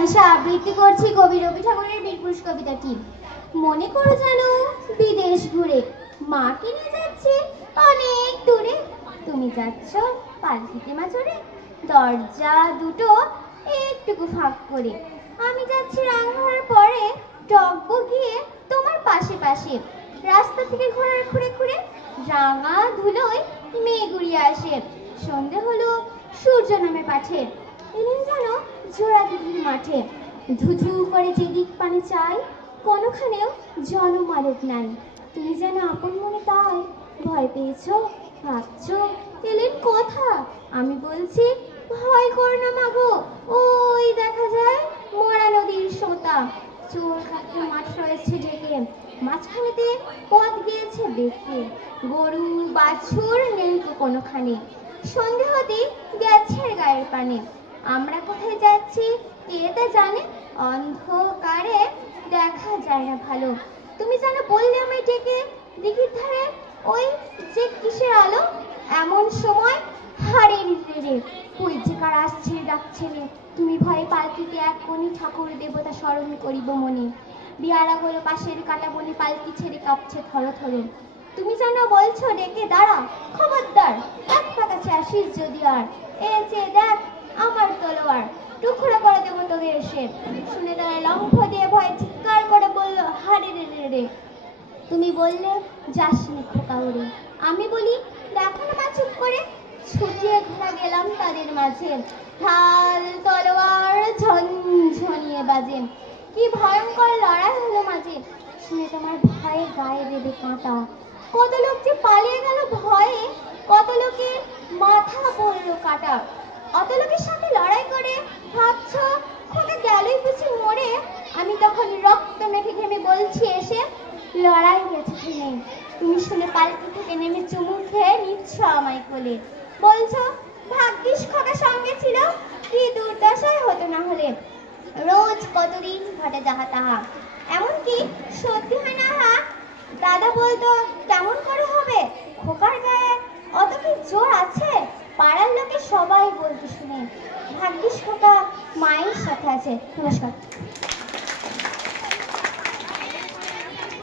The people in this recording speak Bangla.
আবৃত্তি করছি কবি রবি ঠাকুরের বীরপুরুষ কবিতাটি। মনে করো যেন বিদেশ ঘুরে মাকে নিয়ে যাচ্ছে অনেক দূরে। তুমি যাচ্ছ পালকিতে মাঝরে, দরজা দুটো একটুকু ফাঁক করে। আমি যাচ্ছি রান্নাঘরের পরে, টকবো গিয়ে তোমার পাশে পাশে। রাস্তা থেকে ঘোড়ার খুঁড়ে খুঁড়ে রাঙা ধুলোয় মেয়ে গুড়িয়ে আসে। সন্ধে হলো, সূর্য নামে পাঠে, এলেন যেন জোড়া দিঘির মাঠে। ধুধু করে যেদিক পানে চাই, কোনোখানেও জনমানব নাই। তুমি যেন আপন মনে তাই ভয় পেয়েছো, ভাবছো এলেন কথা। আমি বলছি ভয় করো না মাগো, ওই দেখা যায় মরা নদীর সোতা। চোর কাঠে মাঠ রয়েছে ঢেকে, মাঝখানেতে পথ গিয়েছে বেঁকে। গরু বাছুর নেই তো কোনোখানে, সন্ধে হতে গেছে গায়ের পানে। আমরা কোথায় যাচ্ছি কে তা জানে, অন্ধকারে দেখা যায় না ভালো। তুমি যেন বললে আমায় ডেকে, দিঘির ধারে ওই যে কিসের আলো। এমন সময় হাড়ে রে ওই যে কার আসছে ডাকছে রে। তুমি ভয়ে পালকিতে এক কোণে ঠাকুর দেবতা স্মরণ করিব মনে। বিয়ারা হলো পাশের কাটা বনে, পালকি ছেড়ে কাঁপছে থর থর। তুমি যেন বলছো ডেকে দাঁড়া, খবরদার এক পা কাছে আসিস যদি আর। এ যে দেখ আমার তলোয়ার, টুকরো করে দেবো তোদের এসে। শুনে তারা লম্ফ দিয়ে ভয় চিৎকার করে বললো হারে রে রে রে। তুমি বললে যাসনি খোকা ওরে। আমি বলি দেখো না মা চুপ করে। ছুটিয়ে ঘোরা গেলাম তাদের মাঝে, ঢাল তলোয়ার ঝনঝনিয়ে বাজে। কি ভয়ঙ্কর লড়াই হলো মাঝে, শুনে তোমার ভয়ে গায়ে দেবে কাঁটা। কত লোক যে পালিয়ে গেল ভয়ে, কত লোকের মাথা পড়লো কাটা। অত লোকের সাথে লড়াই করে ভাবছো খোকা গেলই বুঝি মরে। আমি তখন রক্ত মেখে ঘেমে বলছি এসে লড়াই গেছে থেমে। তুমি শুনে পালকি থেকে নেমে চুমু খেয়ে নিচ্ছ আমায় কোলে। বলছো ভাগ্যিস খোকা সঙ্গে ছিল, কি দুর্দশায় হতো না হলে। রোজ কতদিন ঘটে যাহা তাহা, এমনকি সত্যি হয় না হা। দাদা বলতো কেমন করে হবে, খোকার গায়ে অত কি জোর আছে। পাড়ার লোকে সবাই বলতে শুনে ভাগ্যিস খোকা মায়ের সাথে আছে। নমস্কার।